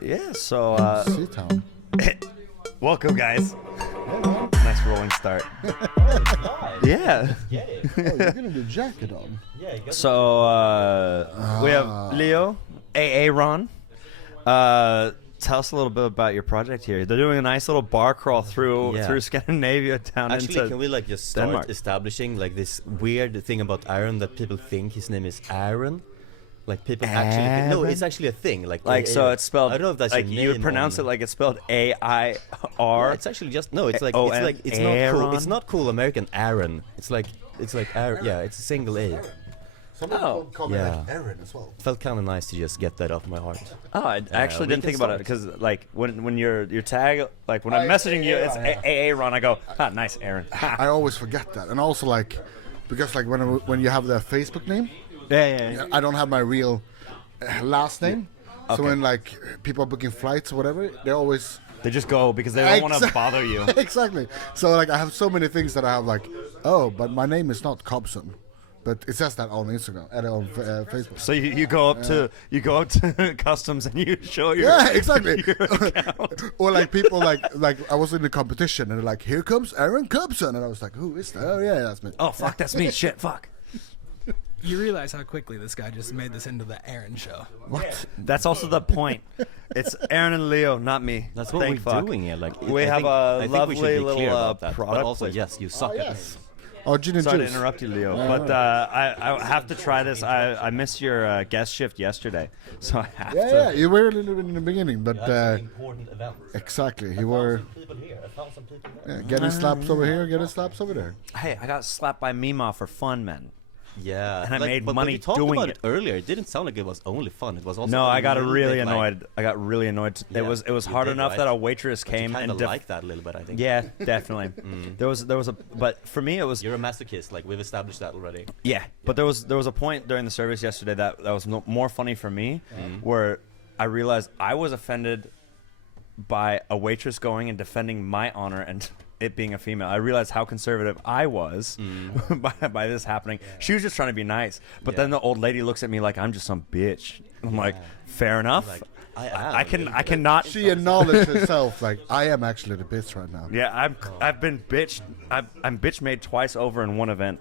Yeah, so Sitdown. welcome guys. Yeah, man. Nice rolling start. Yeah. Oh, you're gonna do jacket on. So we have Leo, Aaron. Tell us a little bit about your project here. They're doing a nice little bar crawl through Scandinavia down Actually, into can we like just start Denmark. establishing like this weird thing about Aron that people think his name is Aron? Like people actually think, no, it's actually a thing. Like so it's spelled. I don't know if that's like your you would name pronounce on- it like it's spelled A-I-R. Yeah, it's actually just no. It's like it's not cool. Aaron? It's not cool American Aron. It's like Aron. Yeah, it's a single A. Some people call me Yeah. like Aaron as well. Felt kind of nice to just get that off my heart. Oh, I actually we didn't can think about it start. because like when your tag, like when I'm messaging you, it's Aaron. I go, nice Aaron. I always forget that, and also like because like when you have the Facebook name, Yeah. I don't have my real last name. Okay. So when like people are booking flights or whatever, they always They just go because they don't want to Exa- bother you. exactly. So like I have so many things that I have like, oh, but my name is not Cobson, but it says that on Instagram and on Facebook. So you go up to customs and you show your Yeah, exactly. your account. Or like people like I was in the competition and they're like, here comes Aron Cobson, and I was like, who is that? Oh yeah, that's me. Oh fuck, that's me. Shit, fuck. You realize how quickly this guy just made this into the Aaron show. What? That's also the point. It's Aaron and Leo, not me. That's what Thank we're fuck. doing here. Like We I have think, a I think lovely we should be little, clear about that. product But also, placement. yes, you suck at yes. it. Oh, gin and Sorry to juice. interrupt you, Leo, but I have to try this. I missed your guest shift yesterday, so I have Yeah, to. yeah, you were a little bit in the beginning, but important event. exactly, you were People here. I found some people getting slaps over here, getting slaps over there. Hey, I got slapped by Mima for fun, man. Yeah, And I made but money we talked doing about it. it earlier. It didn't sound like it was only fun. It was also No, a I got little really bit like- annoyed. I got really annoyed. Yeah, it was you hard did, enough right? that a waitress But you came kind and of like that a little bit, I think. yeah, definitely. There was a but for me it was You're a masochist. Like we've established that already. yeah. But there was a point during the service yesterday that was more funny for me, where I realized I was offended by a waitress going and defending my honor and it being a female. I realized how conservative I was by this happening. She was just trying to be nice, but then the old lady looks at me like I'm just some bitch. I'm like, fair enough. Like, I I cannot. She acknowledged herself like, I am actually the bitch right now. Yeah, I've been bitched. I'm bitch made twice over in one event,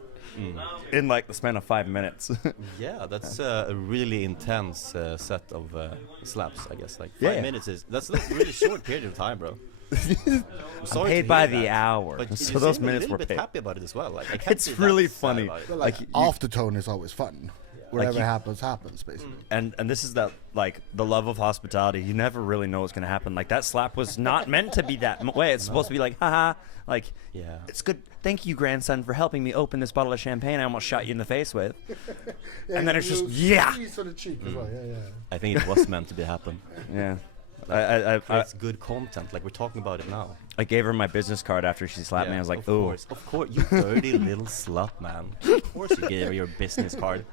in like the span of 5 minutes. Yeah, that's a really intense set of slaps, I guess. Like 5 Yeah. minutes that's a really short period of time, bro. I'm sorry paid to by hear the that. hour, But so you those seem minutes a were little bit paid. happy about it as well. Like I can't It's be really that sad funny. about it. Like, Like, aftertone is always fun. Whatever you- happens, basically. And this is that like the love of hospitality. You never really know what's gonna happen. Like that slap was not meant to be that way. It's supposed to be like, haha, like Yeah. it's good. Thank you, grandson, for helping me open this bottle of champagne I almost shot you in the face with. And then it's just yeah. On the cheek as well. Yeah. I think it was meant to be happen. Yeah. I It's good content. Like we're talking about it now. I gave her my business card after she slapped me. I was like, of ooh. course, you dirty little slut, man. Of course you gave her your business card.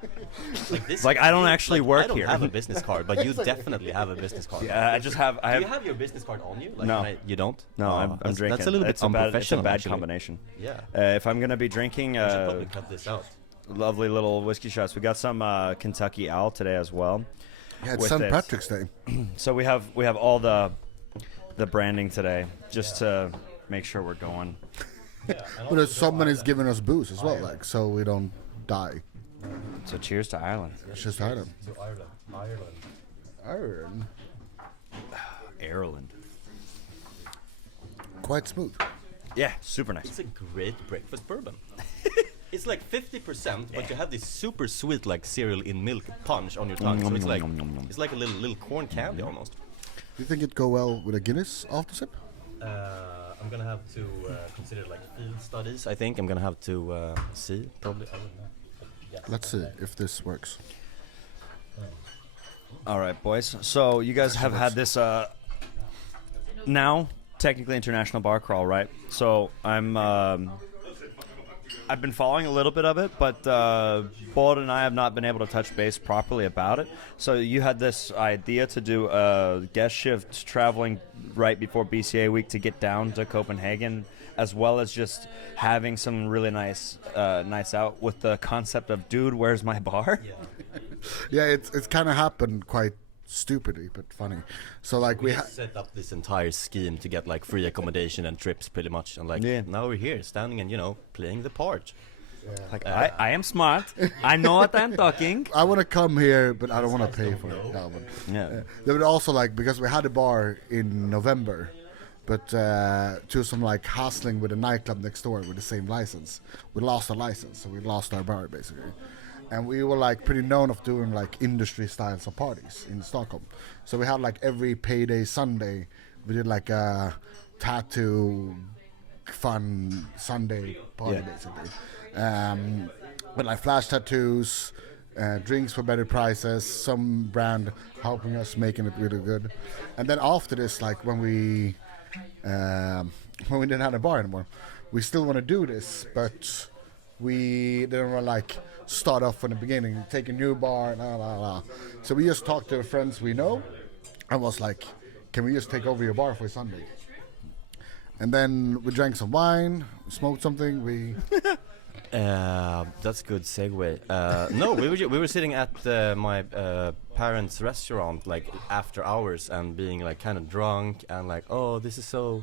Like this. It's like, I don't actually work I don't here. have a business card, but you definitely have a business card. Yeah, I just have. I Do have. you have your business card on you? Like, No. you don't. No, Oh, I'm that's- drinking. That's a little bit It's a bad unprofessional. actually. combination. Yeah. If I'm gonna be drinking We should probably cut this out. lovely little whiskey shots, we got some Kentucky Owl today as well. Yeah, it's With St. it. Patrick's Day. So we have all the branding today, just to make sure we're going. But somebody's giving us booze as well, like, so we don't die. So cheers to Ireland. It's just Ireland. Ireland. Ireland. Ireland. Quite smooth. Yeah, super nice. It's a great breakfast bourbon. It's like 50%, but you have this super sweet, like cereal in milk punch on your tongue. So it's like a little corn candy almost. Do you think it'd go well with a Guinness after sip? I'm gonna have to consider like field studies. I think I'm gonna have to see. Probably. I don't know. Let's see if this works. All right, boys. So you guys have had this now technically international bar crawl, right? So I've been following a little bit of it, but Bold and I have not been able to touch base properly about it. So you had this idea to do a guest shift traveling right before BCA week to get down to Copenhagen, as well as just having some really nice nights out with the concept of, dude, where's my bar? Yeah, it's kind of happened quite stupidly but funny. So like we set up this entire scheme to get like free accommodation and trips pretty much, and like now we're here standing and playing the part. Like I am smart. I know what I'm talking. I want to come here, but I don't want to pay for it. No, but, they would also like, because we had a bar in November, but to some like hassling with a nightclub next door with the same license, we lost our license, so we lost our bar basically. And we were like pretty known of doing like industry styles of parties in Stockholm. So we had like every payday Sunday, we did like a tattoo fun Sunday party basically. With like flash tattoos, drinks for better prices, some brand helping us making it really good. And then after this, like when we didn't have a bar anymore, we still want to do this, but we didn't want to like start off from the beginning, take a new bar, So we just talked to friends we know and was like, can we just take over your bar for Sunday? And then we drank some wine, smoked something, that's a good segue. No, we were sitting at my parents' restaurant like after hours and being like kind of drunk and like, oh, this is so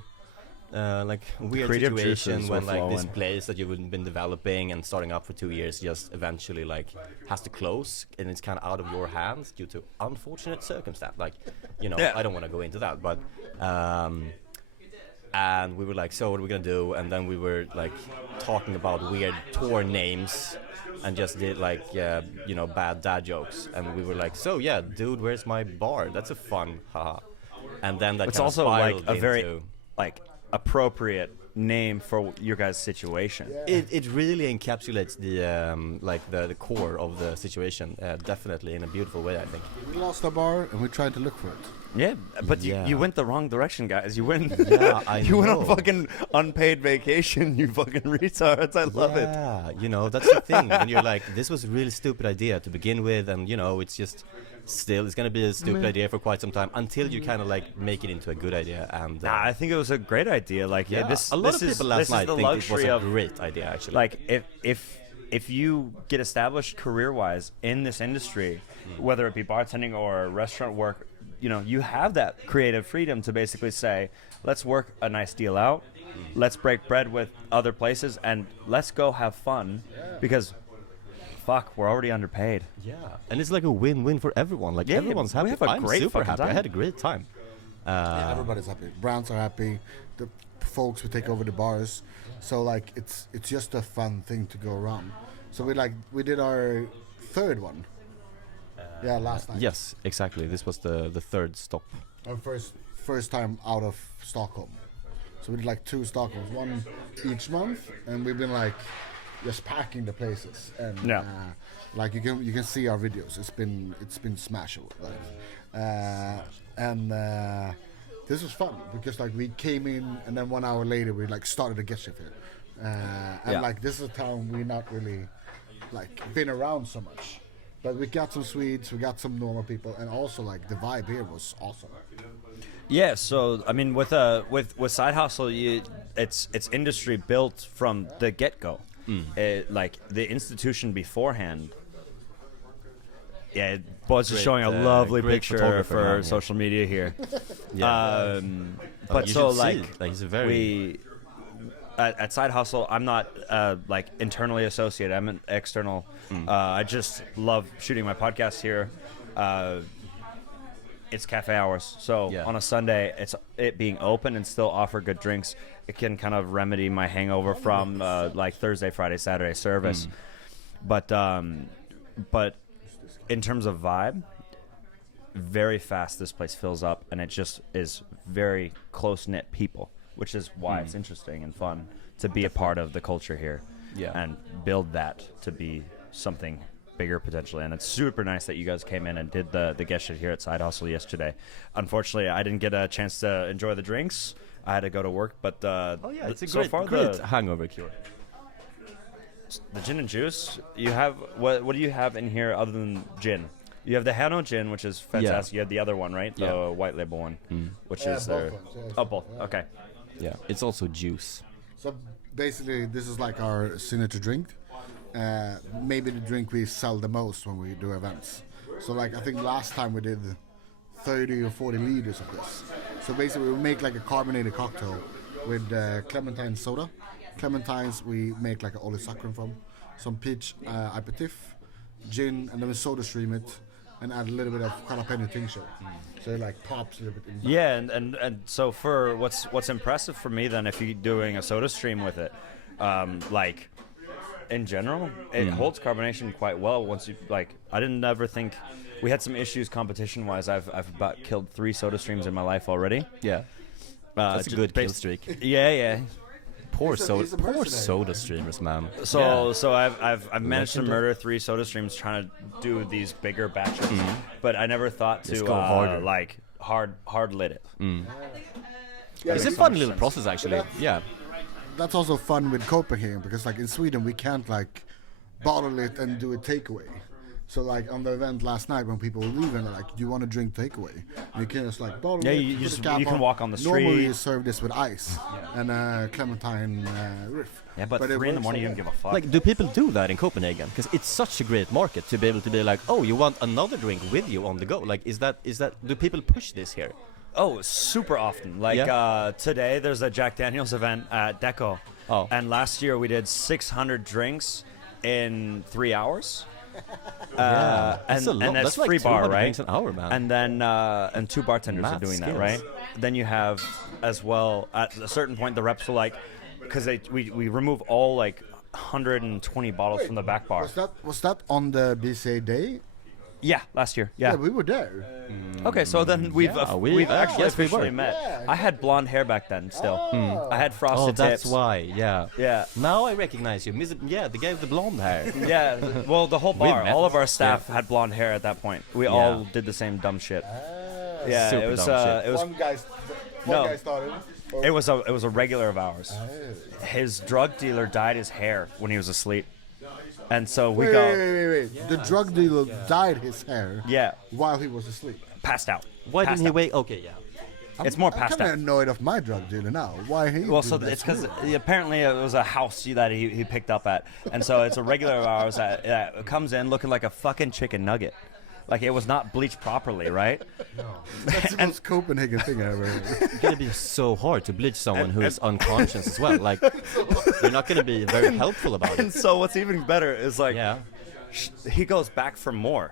like weird situation when like this place that you've been developing and starting up for 2 years just eventually like has to close and it's kind of out of your hands due to unfortunate circumstance. Like, I don't want to go into that, but. And we were like, so what are we gonna do? And then we were like talking about weird tour names and just did like bad dad jokes. And we were like, so yeah, dude, where's my bar? That's a fun, haha. And then that it's kind also of like spiraled a very into like appropriate name for your guys' situation. It really encapsulates the core of the situation, definitely in a beautiful way, I think. we lost our bar and we tried to look for it. Yeah, but you went the wrong direction, guys. You went you went on fucking unpaid vacation, you fucking retards. I love it. Yeah, that's the thing. When you're like, this was a really stupid idea to begin with, and it's just still, it's gonna be a stupid idea for quite some time until you kind of like make it into a good idea. And I think it was a great idea. Like, a lot of people last night think it was a great idea, actually. Like, if you get established career-wise in this industry, whether it be bartending or restaurant work, you have that creative freedom to basically say, let's work a nice deal out, let's break bread with other places, and let's go have fun, because fuck, we're already underpaid. Yeah, and it's like a win-win for everyone. Like, everyone's happy. I'm super happy. I had a great time. Everybody's happy. Brands are happy. The folks who take over the bars. So like, it's just a fun thing to go around. So we did our third one. Last night. Yes, exactly. This was the third stop. Our first time out of Stockholm. So we did like 2 Stockholms, one each month, and we've been like just packing the places. And like you can see our videos. It's been smash. This was fun because like we came in and then 1 hour later we like started a guest shift here. Like this is a town we not really like been around so much. But we got some Swedes, we got some normal people, and also like the vibe here was awesome. Yeah, so I mean, with Side Hustle, it's industry built from the get-go. Like the institution beforehand. Yeah, Buzz is showing a lovely picture for social media here. But so like he's a very at Side Hustle, I'm not like internally associated. I'm an external. I just love shooting my podcast here. It's cafe hours, so on a Sunday, it being open and still offer good drinks. It can kind of remedy my hangover from like Thursday, Friday, Saturday service. But in terms of vibe, very fast this place fills up, and it just is very close-knit people, which is why it's interesting and fun to be a part of the culture here and build that to be something bigger potentially. And it's super nice that you guys came in and did the guest shit here at Side Hustle yesterday. Unfortunately, I didn't get a chance to enjoy the drinks. I had to go to work, but it's a great hangover cure. The gin and juice, you have what do you have in here other than gin? You have the Hernö Gin, which is fantastic. You have the other one, right? The white label one, which is both ones, both. Okay. Yeah, it's also juice. So basically, this is like our signature drink. Maybe the drink we sell the most when we do events. So like I think last time we did 30 or 40 liters of this. So basically we make like a carbonated cocktail with clementine soda. Clementines we make like an oligosaccharin from, some peach aperitif, gin, and then we soda stream it and add a little bit of jalapeno tincture. So it like pops a little bit. Yeah, and so for what's impressive for me then, if you're doing a soda stream with it, like in general, it holds carbonation quite well. Once you like, I didn't ever think we had some issues competition wise. I've about killed 3 soda streams in my life already. Yeah. That's a good kill streak. Yeah. Poor soda streamers, man. So I've managed to murder 3 soda streams trying to do these bigger batches, but I never thought to go harder. like hard lit it. It's a fun little process, actually. Yeah. That's also fun with Copenhagen because like in Sweden we can't like bottle it and do a takeaway. So like on the event last night when people were leaving, they're like, "Do you want to drink takeaway?" And you can just like bottle it. You can walk on the street. Normally you serve this with ice and clementine riff. Yeah, but 3 in the morning you don't give a fuck. Like, do people do that in Copenhagen? Because it's such a great market to be able to be like, oh, you want another drink with you on the go? Like, is that? Do people push this here? Oh, super often. Like today, there's a Jack Daniel's event at Deco. Oh. And last year we did 600 drinks in 3 hours. That's a lot. And that's like free bar, 200 right? drinks an hour, man. And then and 2 bartenders Math are doing skills. that, right? Then you have as well at a certain point the reps were like, because we remove all like 120 bottles from the back bar. Was that on the BCA day? Yeah, last year. Yeah. Yeah, we were there. Okay, so then we've actually yes, we officially were. met. Yeah. I had blonde hair back then still. I had Oh, frosted that's tips. why. Yeah. Yeah. Now I recognize you, the guy with the blonde hair. Yeah, well, the whole bar, met. all of our staff had blonde hair at that point. We all did the same dumb shit. Yeah, Super it was. dumb shit. It was. One guy started. It was a regular of ours. His drug dealer dyed his hair when he was asleep, and so we Wait. The drug dealer dyed his hair while he was asleep. passed out. Why Passed didn't he out. wait? Okay, yeah. It's more I'm passed kind of out. annoyed of my drug dealer now. Why he? Well, do so that it's to because me? apparently it was a house that he picked up at, and so it's a regular of ours that comes in looking like a fucking chicken nugget. Like it was not bleached properly, right? That's the most Copenhagen thing I ever heard. It's gonna be so hard to bleach someone who is unconscious as well. Like, you're not gonna be very helpful about And it. so what's even better is like Yeah. he goes back for more.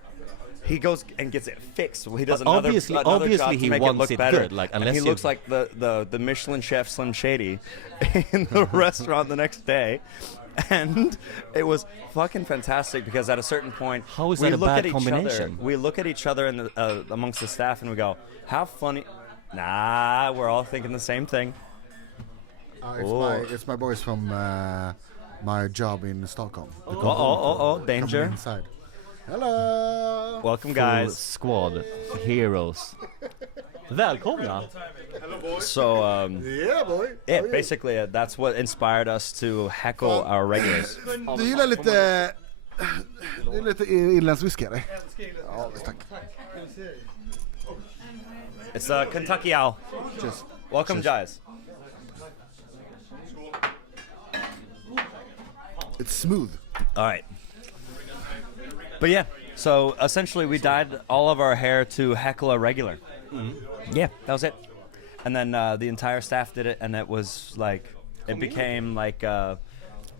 He goes and gets it fixed. He does another Obviously job he to make wants it look it better. good, like, and unless he you- looks like the Michelin chef Slim Shady in the restaurant the next day. And it was fucking fantastic because at a certain point, How is we that a look bad at each combination? Other, we look at each other in the, amongst the staff and we go, "How funny!" Nah, we're all thinking the same thing. It's my boys from my job in Stockholm. Danger! Inside. Hello. Welcome, Full guys. squad, heroes. Välkomna! So, Yeah, boy. yeah, basically, that's what inspired us to heckle our regulars. Du gillar lite irländsk whisky eller? Ja, tack. It's Kentucky Owl. Cheers. Welcome, guys. It's smooth. All right. But yeah, so essentially we dyed all of our hair to heckle a regular. Yeah, that was it. And then the entire staff did it, and it was like, it became like...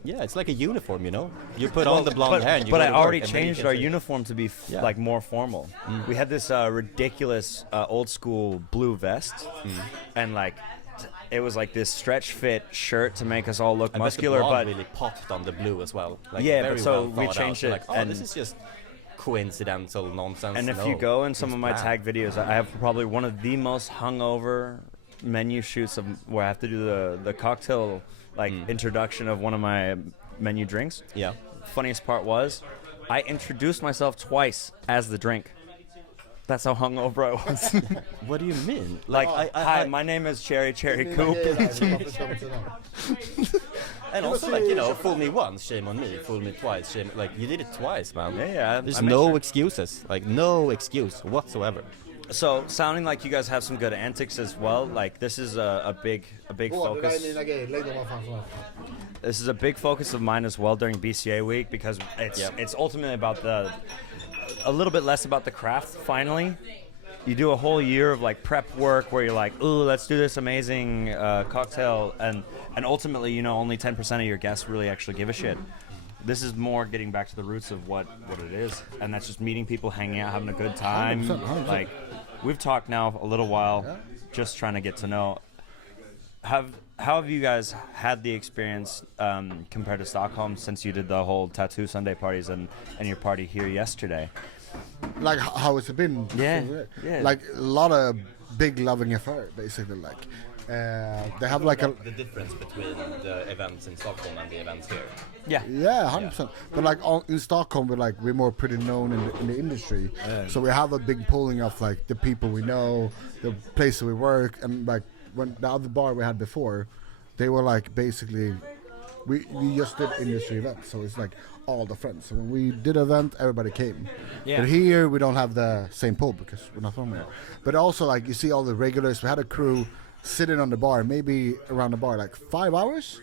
Yeah, it's like a uniform, you know? You put on the blonde hair and you But go I to work, already and then you changed can our say- uniform to be Yeah. like more formal. We had this ridiculous old school blue vest, and like it was like this stretch fit shirt to make us all look I bet muscular, the blonde but really popped on the blue as well. Like, Yeah, very but so well we thought changed out. it, Like, oh, and- this is just coincidental nonsense. And if No, you go in some it's of my planned. tag videos, I have probably one of the most hungover menu shoots of where I have to do the cocktail introduction of one of my menu drinks. Yeah. Funniest part was I introduced myself twice as the drink. That's how hungover I was. What do you mean? Like, I hi, my name is Cherry Coop. and also, like, you know, fool me once, shame on me. Fool me twice, shame. Like, you did it twice, man. Yeah, There's I made no sure. excuses. Like, no excuse whatsoever. So, sounding like you guys have some good antics as well. Like, this is a big focus. This is a big focus of mine as well during BCA week because it's ultimately about a little bit less about the craft finally, you do a whole year of like prep work where you're like, ooh, let's do this amazing cocktail, and ultimately, you know, only 10% of your guests really actually give a shit. This is more getting back to the roots of what it is, and that's just meeting people, hanging out, having a good time. 100%. Like, we've talked now a little while, just trying to get to know. How have you guys had the experience compared to Stockholm since you did the whole Tattoo Sunday parties and your party here yesterday? Like how it's been. Yeah. Like a lot of big loving affair, basically. Like they have like the difference between the events in Stockholm and the events here. Yeah. Yeah, 100%. But like in Stockholm, we're more pretty known in the industry, so we have a big pooling of like the people we know, the places we work, and like when the other bar we had before, they were like basically we just did industry events, so it's like all the friends. So when we did an event, everybody came. Yeah. But here we don't have the same pool because we're not from here. But also like you see all the regulars. We had a crew sitting on the bar, maybe around the bar like 5 hours.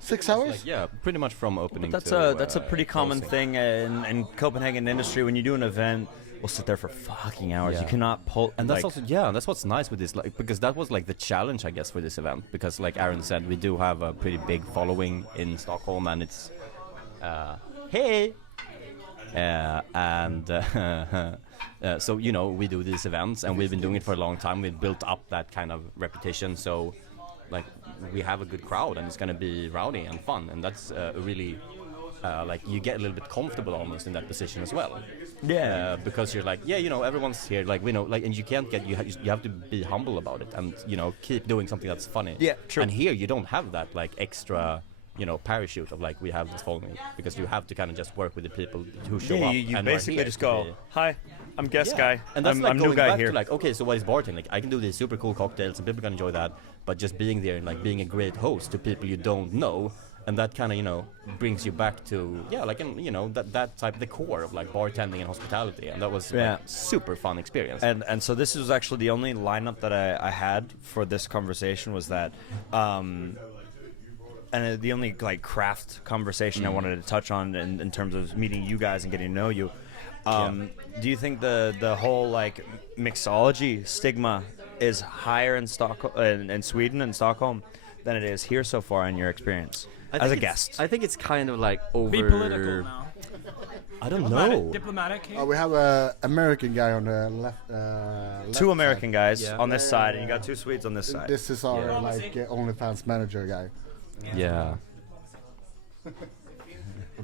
6 hours? Like, yeah, pretty much from opening. But to, that's a pretty common closing. thing in Copenhagen industry. When you do an event, we'll sit there for fucking hours. Yeah. You cannot pull. And that's like, also that's what's nice with this, like, because that was like the challenge, I guess, for this event. Because like Aron said, we do have a pretty big following in Stockholm, and it's hey, so you know we do these events, and we've been doing it for a long time. We've built up that kind of reputation, so like we have a good crowd, and it's gonna be rowdy and fun, and that's really. Like you get a little bit comfortable almost in that position as well. Yeah. Because you're like, yeah, you know, everyone's here, like we know, like, and you can't get you have to be humble about it, and you know, keep doing something that's funny. Yeah, true. And here you don't have that like extra, you know, parachute of like we have this following, because you have to kind of just work with the people who show up. You and basically are here just to go, be- hi, I'm guest guy. And that's like I'm going new guy back here. to like, okay, so what is bartending? Like I can do these super cool cocktails and people can enjoy that, but just being there and like being a great host to people you don't know. And that kind of, you know, brings you back to, like, you know, that type, the core of, like, bartending and hospitality. And that was, like, super fun experience. And so this was actually the only lineup that I had for this conversation was that, and the only, like, craft conversation I wanted to touch on in terms of meeting you guys and getting to know you. Do you think the whole, like, mixology stigma is higher in Stockholm, in Sweden and Stockholm than it is here so far in your experience? As a guest, I think it's kind of like over. Be political now. I don't know. Diplomatic. We have a American guy on the left. two American guys Yeah. on this side, and you got two Swedes on this side. This is our OnlyFans manager guy. Yeah. It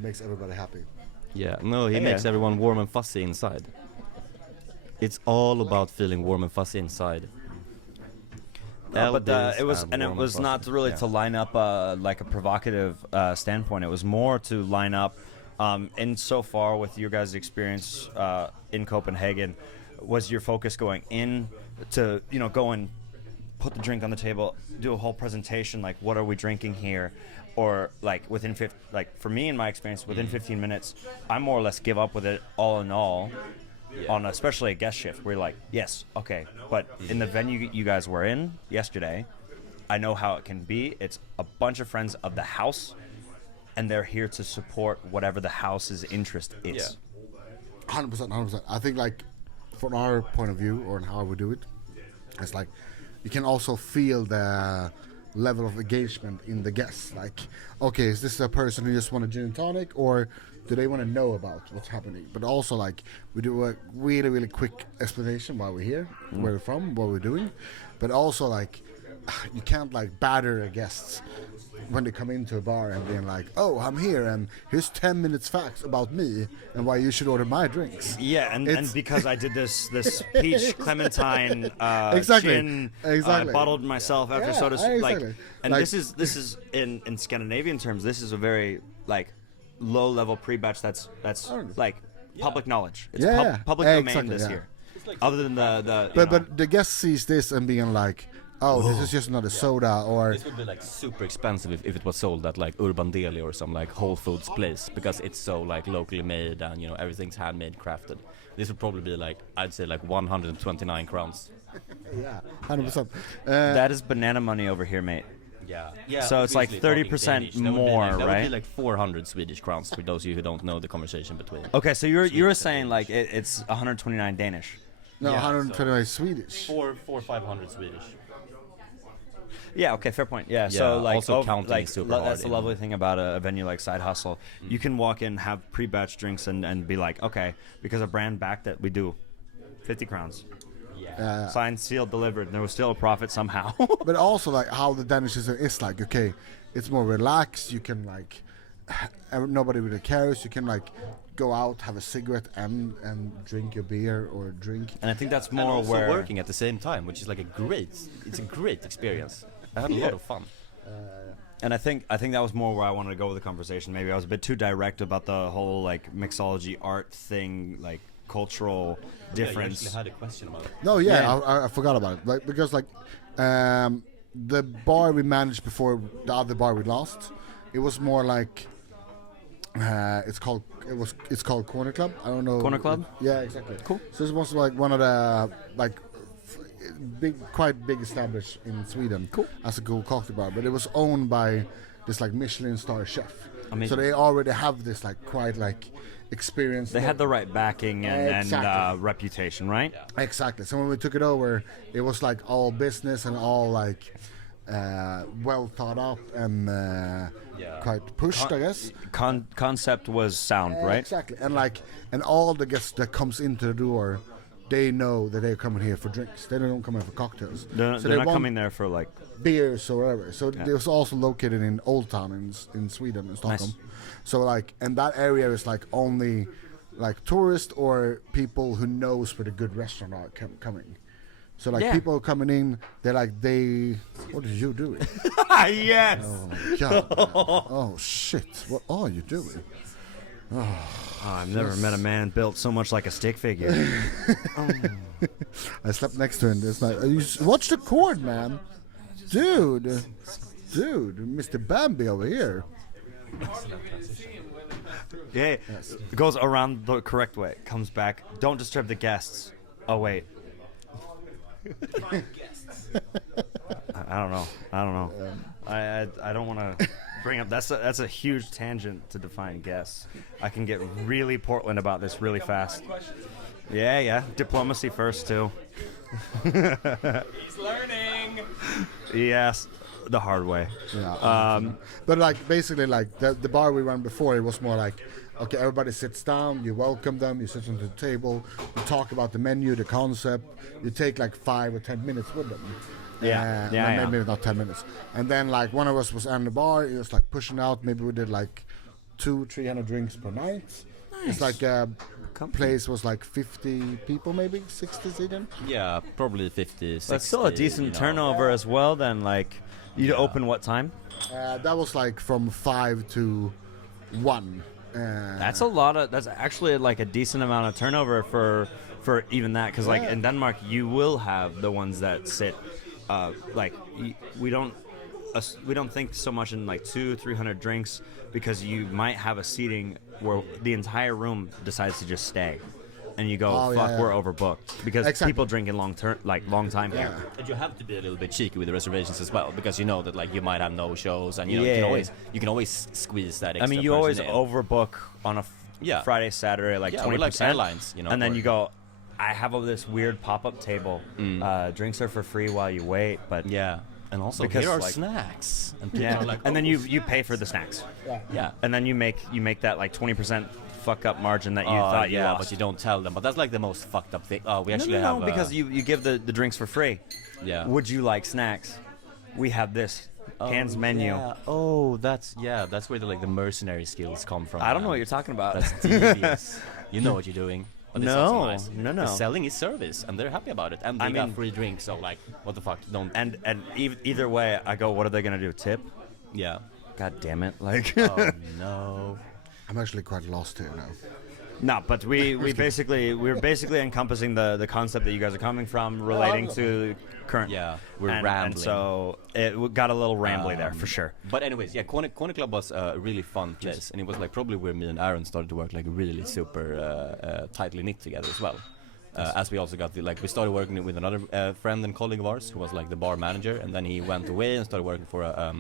makes everybody happy. Yeah. No, he Yeah. makes everyone warm and fuzzy inside. It's all about feeling warm and fuzzy inside. But it was, and and it warm was fuzzy. not really Yeah. to line up like a provocative standpoint. It was more to line up, in so far with your guys' experience in Copenhagen, was your focus going in to, you know, go and put the drink on the table, do a whole presentation, like what are we drinking here, or like within for me in my experience, within 15 minutes, I more or less give up with it all in all. Yeah. On especially a guest shift, where you're like, yes, okay, but in the venue you guys were in yesterday, I know how it can be. It's a bunch of friends of the house, and they're here to support whatever the house's interest is. Yeah. 100%. I think like from our point of view or how we do it, it's like you can also feel the level of engagement in the guests. Like, okay, is this a person who just want a gin and tonic, or do they want to know about what's happening? But also, like, we do a really, really quick explanation why we're here, where we're from, what we're doing. But also, like, you can't, like, batter a guests when they come into a bar and being like, oh, I'm here, and here's 10 minutes facts about me and why you should order my drinks. Yeah, and because I did this peach clementine Exactly. gin, Exactly. bottled myself after Yeah, soda, like, exactly. and Like- this is in Scandinavian terms, this is a very like low level pre-batch that's like public knowledge. It's Yeah, public domain exactly, this yeah. year. Other than the you know. But the guest sees this and being like, oh, this is just another soda, or This would be like super expensive if it was sold at like Urban Deli or some like Whole Foods place, because it's so like locally made and you know everything's handmade, crafted. This would probably be like, I'd say like 129 crowns. yeah, 100%. that is banana money over here, mate. Yeah. So it's like obviously, 30% talking Danish, that would be more, like, that would right? be like 400 Swedish crowns for those of you who don't know the conversation between. Okay, so you were Swedish saying and like it's 129 Danish. No, Yeah, 120 Swedish. 500 Swedish. Yeah. Okay. Fair point. Yeah. Yeah, So like, also counting is super that's hard, the you know. lovely thing about a venue like Side Hustle. You can walk in, have pre-batch drinks, and be like, okay, because a brand backed it, we do 50 crowns. Signed, sealed, delivered. And there was still a profit somehow. But also like how the Danish system is like, okay, it's more relaxed. You can like, nobody really cares. You can like go out, have a cigarette, and drink your beer or drink. And I think that's And more also where working at the same time, which is like it's a great experience. I had a lot of fun. And I think that was more where I wanted to go with the conversation. Maybe I was a bit too direct about the whole like mixology art thing, like cultural difference. Yeah, you actually had a question about it. No, yeah, Yeah. I forgot about it. Like because like the bar we managed before the other bar we lost, it was more like it's called Corner Club. I don't know. Corner Club? Yeah, exactly. Cool. So it was like one of the like quite big established in Sweden. Cool. As a cool cocktail bar, but it was owned by this like Michelin star chef. Amazing. So they already have this like quite like experience. They had the right backing and Exactly. reputation, right? Exactly. So when we took it over, it was like all business and all like well thought up and quite pushed, I guess. Concept was sound, right? Exactly. And like, and all the guests that comes into the door, they know that they're coming here for drinks. They don't come here for cocktails. They're so not want coming there for like. beers or whatever. So it was also located in Old Town in Sweden, in Stockholm. So like, and that area is like only like tourists or people who knows where the good restaurant are coming. So like people coming in, they're like what are you doing? Yes. Oh my god! Oh shit! What are you doing? Oh, I've never met a man built so much like a stick figure. I slept next to him. It's like, watch the cord, man, dude, Mr. Bambi over here. Yeah, it goes around the correct way. Comes back. Don't disturb the guests. Oh wait. I don't know. I don't want to bring up. That's a huge tangent to define guests. I can get really Portland about this really fast. Yeah. Diplomacy first too. He's learning. Yes, the hard way. Yeah. But like basically like the bar we ran before, it was more like, okay, everybody sits down, you welcome them, you sit on the table, you talk about the menu, the concept, you take like 5 or 10 minutes with them. Maybe not 10 minutes. And then like one of us was on the bar, it was like pushing out, maybe we did like 200-300 drinks per night. Nice. It's like place was like 50 people, maybe 60 seating. Yeah, probably 50, 60. That's still a decent turnover as well. Then like, you open what time? That was like from 5 to 1. That's a lot of. That's actually like a decent amount of turnover for even that. Because like in Denmark, you will have the ones that sit. We don't think so much in like 200-300 drinks because you might have a seating where the entire room decides to just stay, and you go, we're overbooked because people drink in long time here. And you have to be a little bit cheeky with the reservations as well, because you know that like you might have no shows, and you know you can always squeeze that extra. I mean, you always person in. overbook on a Friday, Saturday, like 20%. Like airlines, you know. And then you go, I have this weird pop-up table. Drinks are for free while you wait, but and also because, here are like, snacks. And people are like, and then you pay for the snacks. Yeah. And then you make that like 20% fuck up margin that you thought you lost. but you don't tell them. But that's like the most fucked up thing. We actually have because you give the drinks for free. Yeah. Would you like snacks? We have this Can's menu. Yeah. Oh, that's where the mercenary skills come from. I don't know what you're talking about. That's devious. You know what you're doing. But it's No, also nice. no. They're selling is service, and they're happy about it. And they got free drinks, so like, what the fuck? Don't. And either way, I go, what are they gonna do? Tip? Yeah. God damn it! Like. Oh no. I'm actually quite lost here now. No, but we're basically encompassing the concept that you guys are coming from, relating to current. Yeah, we're rambling. And so it got a little rambly there for sure. But anyways, yeah, Corner Club was a really fun place, and it was like probably where me and Aron started to work like really super tightly knit together as well. As we also got we started working with another friend and colleague of ours who was like the bar manager, and then he went away and started working for a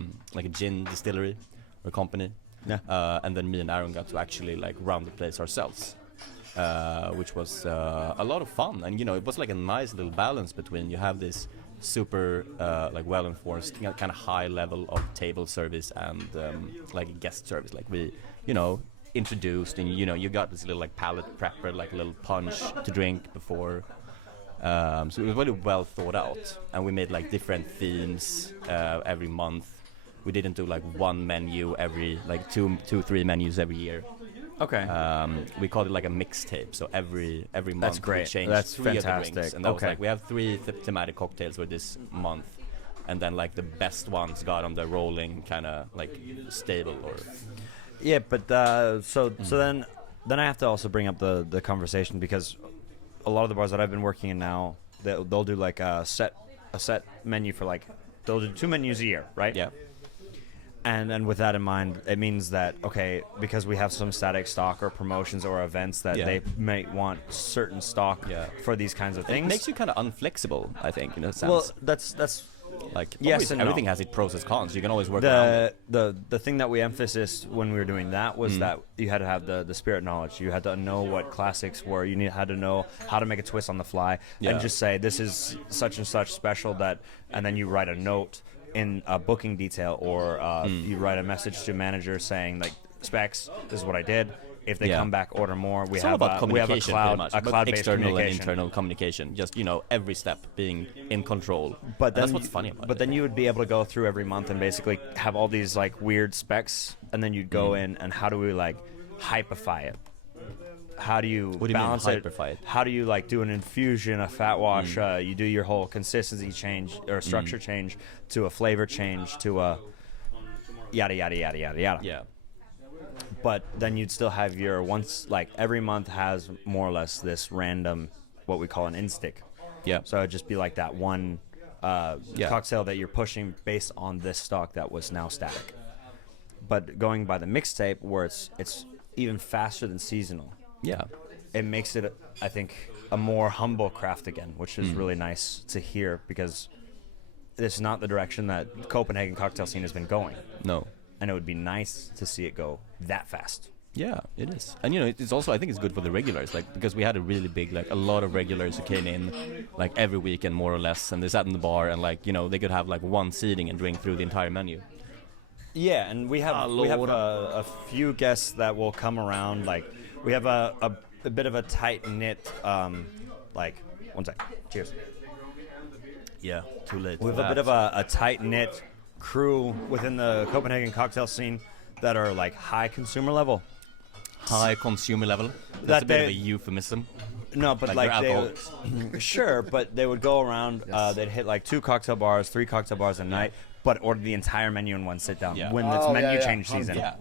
gin distillery or company. Yeah. And then me and Aron got to actually like run the place ourselves. which was a lot of fun. And it was like a nice little balance between you have this super like well enforced kind of high level of table service and like guest service. Like we introduced, and you got this little like palate prepper, like a little punch to drink before. So it was really well thought out, and we made like different themes every month. We didn't do like one menu every like two, 3 menus every year. Okay. We called it like a mixtape. So every month That's great. we changed That's 3 of the fantastic. drinks, and that was Okay. like we have 3 thematic cocktails for this month, and then like the best ones got on the rolling kind of like stable or. Yeah, but so then I have to also bring up the conversation, because a lot of the bars that I've been working in now, they'll do like a set menu for like, they'll do 2 menus a year, right? Yeah. And with that in mind, it means that, okay, because we have some static stock or promotions or events that they may want certain stock for these kinds of things. It makes you kind of unflexible, I think, in a sense. Well, that's like yes and no. everything has its pros and cons. You can always work around it. The thing that we emphasized when we were doing that was that you had to have the spirit knowledge. You had to know what classics were. You had to know how to make a twist on the fly, and just say this is such and such special, and then you write a note in a booking detail, or you write a message to a manager saying like, specs, this is what I did. If they come back, order more. It's all about communication, pretty much. a cloud-based external communication. and internal communication. Just every step being in control. But that's what's funny about it. But then you would be able to go through every month and basically have all these like weird specs, and then you'd go in and how do we like hypify it? How do you balance it? Hypify it? How do you like do an infusion, a fat wash? You do your whole consistency change or structure change to a flavor change to a yada yada yada yada yada. Yeah. But then you'd still have your every month has more or less this random, what we call an in-stick. Yeah. So it'd just be like that one cocktail that you're pushing based on this stock that was now static. But going by the mixtape, where it's even faster than seasonal. Yeah. It makes it, I think, a more humble craft again, which is really nice to hear, because it's not the direction that Copenhagen cocktail scene has been going. No. And it would be nice to see it go that fast. Yeah, it is. And it's also, I think it's good for the regulars, like, because we had a really big, like, a lot of regulars who came in like every weekend more or less, and they sat in the bar and like they could have like one seating and drink through the entire menu. Yeah, and we have a few guests that will come around. Like we have a bit of a tight knit like, one sec, cheers. Yeah, too late. We have a bit of a tight knit crew within the Copenhagen cocktail scene that are like high consumer level. High consumer level. That's a bit of a euphemism. No, but like they sure, but they would go around. They'd hit like 2 cocktail bars, 3 cocktail bars a night, but order the entire menu in one sit down when it's menu change season. Yeah.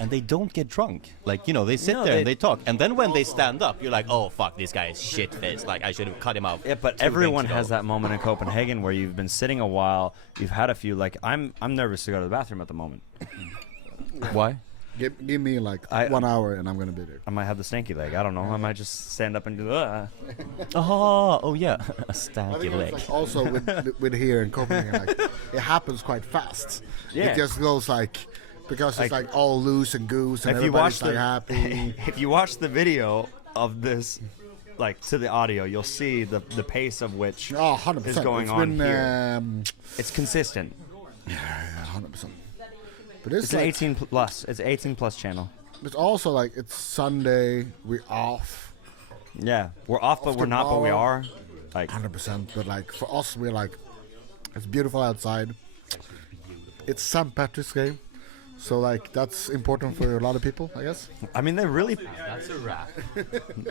And they don't get drunk. Like, they sit there they and they talk. And then when they stand up, you're like, oh, fuck, this guy is shit-faced. Like, I should have cut him out. Yeah, but everyone has that moment in Copenhagen where you've been sitting a while, you've had a few, like, I'm nervous to go to the bathroom at the moment. Why? Give me like 1 hour and I'm going to be there. I might have the stanky leg. I don't know. I might just stand up and do Oh, yeah. A stanky leg. Like also with here in Copenhagen, like, it happens quite fast. Yeah. It just goes like, because it's like all loose and goose and everybody's like happy. If you watch the video of this, like to the audio, you'll see the pace of which 100%. is going on here. It's consistent. Yeah, 100%. But It's an 18 plus. It's an 18 plus channel. It's also like it's Sunday. We're off. Yeah, we're off, but we're not. But we are. Like 100%. But like for us, we're like, it's beautiful outside. It's St. Patrick's Day, so like that's important for a lot of people, I guess. I mean, they really. That's a wrap.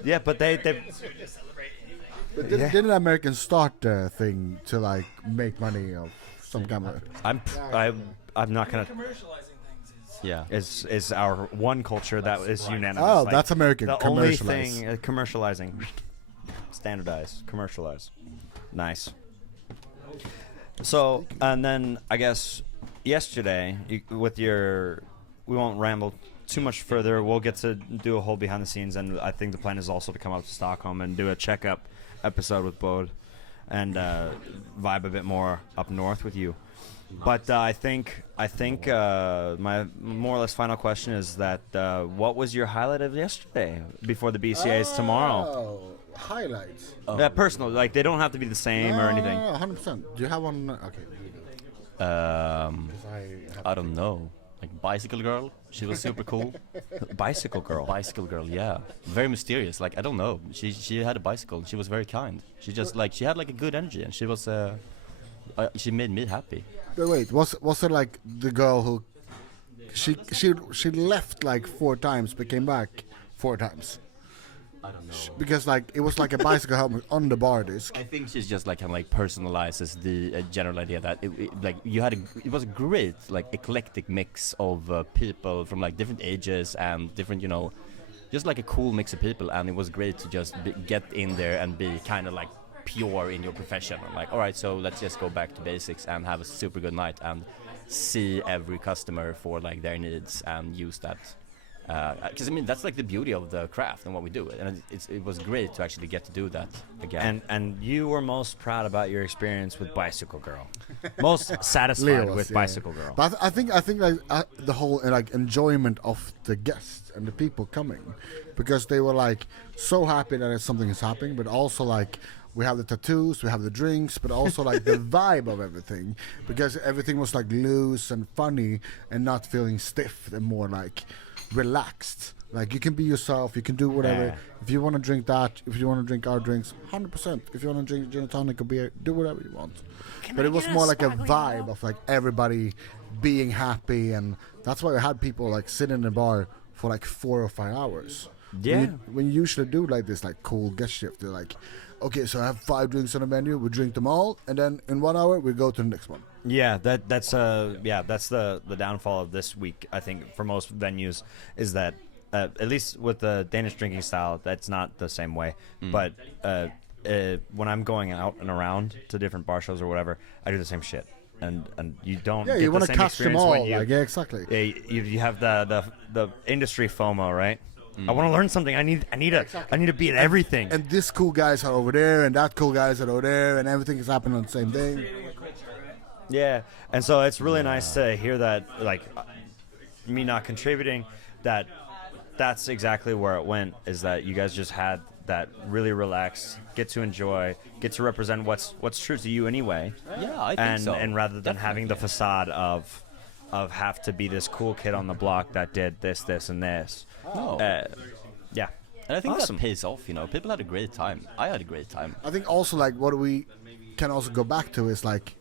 Yeah, but they. But didn't Americans start the thing to like make money of some kind of? I'm not gonna. Yeah. Is our one culture that is unanimous. Oh, like, that's American. The only Commercialize. thing commercializing, standardize, commercialize, nice. So, and then I guess yesterday we won't ramble too much further. We'll get to do a whole behind the scenes, and I think the plan is also to come up to Stockholm and do a checkup episode with Bode. and vibe a bit more up north with you. But I think my more or less final question is that what was your highlight of yesterday before the BCAs tomorrow? Highlights. Yeah, personal. Like they don't have to be the same or anything. 100%. Do you have one? Okay. I don't know. Like Bicycle Girl, she was super cool. Bicycle girl. Bicycle Girl, yeah, very mysterious. Like I don't know. She had a bicycle. She was very kind. She just like she had like a good energy, and she was she made me happy. But wait, was it like the girl who she left like 4 times but came back 4 times? I don't know. Because like it was like a bicycle helmet on the bar disc. I think she's just like kind of like personalizes the general idea that like you had it was a great like eclectic mix of people from like different ages and different, you know, just like a cool mix of people, and it was great to just get in there and be kind of like pure in your profession. Like, all right, so let's just go back to basics and have a super good night and see every customer for like their needs and use that. Because I mean that's like the beauty of the craft and what we do, and it was great to actually get to do that again. And you were most proud about your experience with Bicycle Girl, most satisfied Leo was, with Bicycle Girl. But I think like the whole like enjoyment of the guests and the people coming, because they were like so happy that something is happening, but also like we have the tattoos, we have the drinks, but also like the vibe of everything, because everything was like loose and funny and not feeling stiff and more like relaxed. Like you can be yourself, you can do whatever. Yeah. If you want to drink that, if you want to drink our drinks, 100%. If you want to drink gin and tonic or beer, do whatever you want. But it was more like a vibe of like everybody being happy, and that's why we had people like sit in the bar for like 4 or 5 hours. Yeah. When you usually do like this like cool guest shift, they're like, okay, so I have 5 drinks on the menu, we drink them all, and then in 1 hour we go to the next one. Yeah, that's the downfall of this week. I think for most venues is that at least with the Danish drinking style, that's not the same way. But when I'm going out and around to different bar shows or whatever, I do the same shit. And you don't get you the want to same catch them experience all. when you, Like, yeah, exactly. yeah, you have the industry FOMO, right? I want to learn something. I need to be at everything. And this cool guys are over there, and that cool guys are over there, and everything is happening on the same day. Yeah, and so it's really nice to hear that, like, me not contributing, that's exactly where it went, is that you guys just had that really relaxed, get to enjoy, get to represent what's true to you anyway. Yeah, I think so. And rather than having the facade of have to be this cool kid on the block that did this, and this. No. Yeah. And I think Awesome. that pays off, you know. People had a great time. I had a great time. I think also like what we can also go back to is like,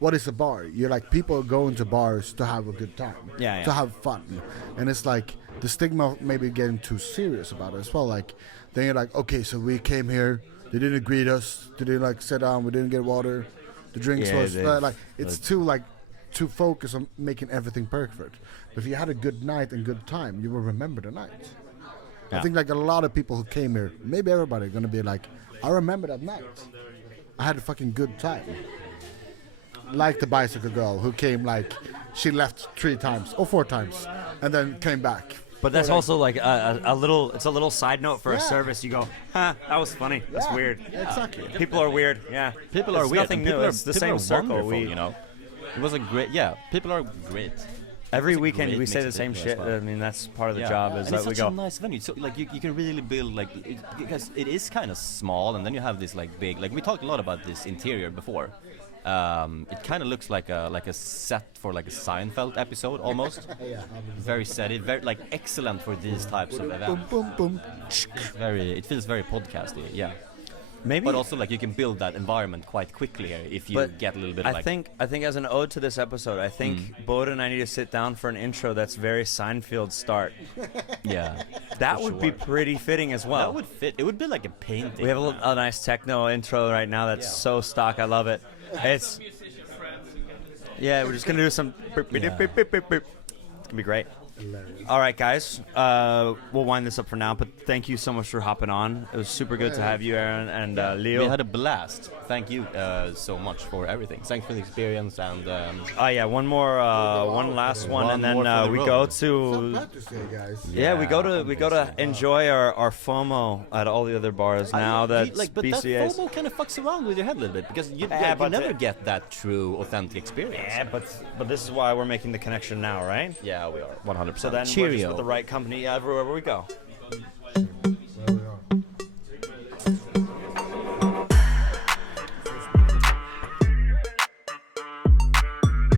what is a bar? You're like, people go into bars to have a good time, Yeah, yeah. to have fun, and it's like the stigma of maybe getting too serious about it as well. Like then you're like, okay, so we came here, they didn't greet us, they didn't like sit down, we didn't get water, the drinks Yeah, was they- like it's too focused on making everything perfect. But if you had a good night and good time, you will remember the night. I Yeah. think like a lot of people who came here, maybe everybody, gonna be like, I remember that night. I had a fucking good time. Like the bicycle girl who came, like she left 3 times or 4 times and then came back. But that's also like a little side note for a Yeah. service. You go, that was funny. That's Yeah, weird. Exactly. People are weird. Yeah. People are It's weird. Nothing and people new. are, It's the people same are circle. wonderful, you know. It was a great, people are great. Every It's a weekend great we say mix the of same people shit. as well. I mean, that's part of the Yeah. job is and that it's we such go. a nice venue. So like you can really build like because it is kind of small, and then you have this like big, like we talked a lot about this interior before. It kind of looks like a set for like a Seinfeld episode almost. Very steady, very like excellent for these types of events. Boom, boom, boom. It feels very podcasty, yeah. Maybe. But also like you can build that environment quite quickly here if you But get a little bit I of like think as an ode to this episode, I think Bode and I need to sit down for an intro that's very Seinfeld start. yeah. That For would be sure. pretty fitting as well. That would fit. It would be like a painting. We have a nice techno intro right now that's so stock. I love it. It's we're just gonna do some. It's gonna be great. All right, guys. We'll wind this up for now. But thank you so much for hopping on. It was super good to have you, Aron and Leo. We had a blast. Thank you so much for everything. Thanks for the experience and. One last one, and then we go to. Glad to see you guys. Yeah, we go to enjoy our FOMO at all the other bars now that but BCA. that FOMO kind of fucks around with your head a little bit because you never get that true, authentic experience. Yeah, but this is why we're making the connection now, right? Yeah, we are 100%. So then we're just with the right company everywhere we go.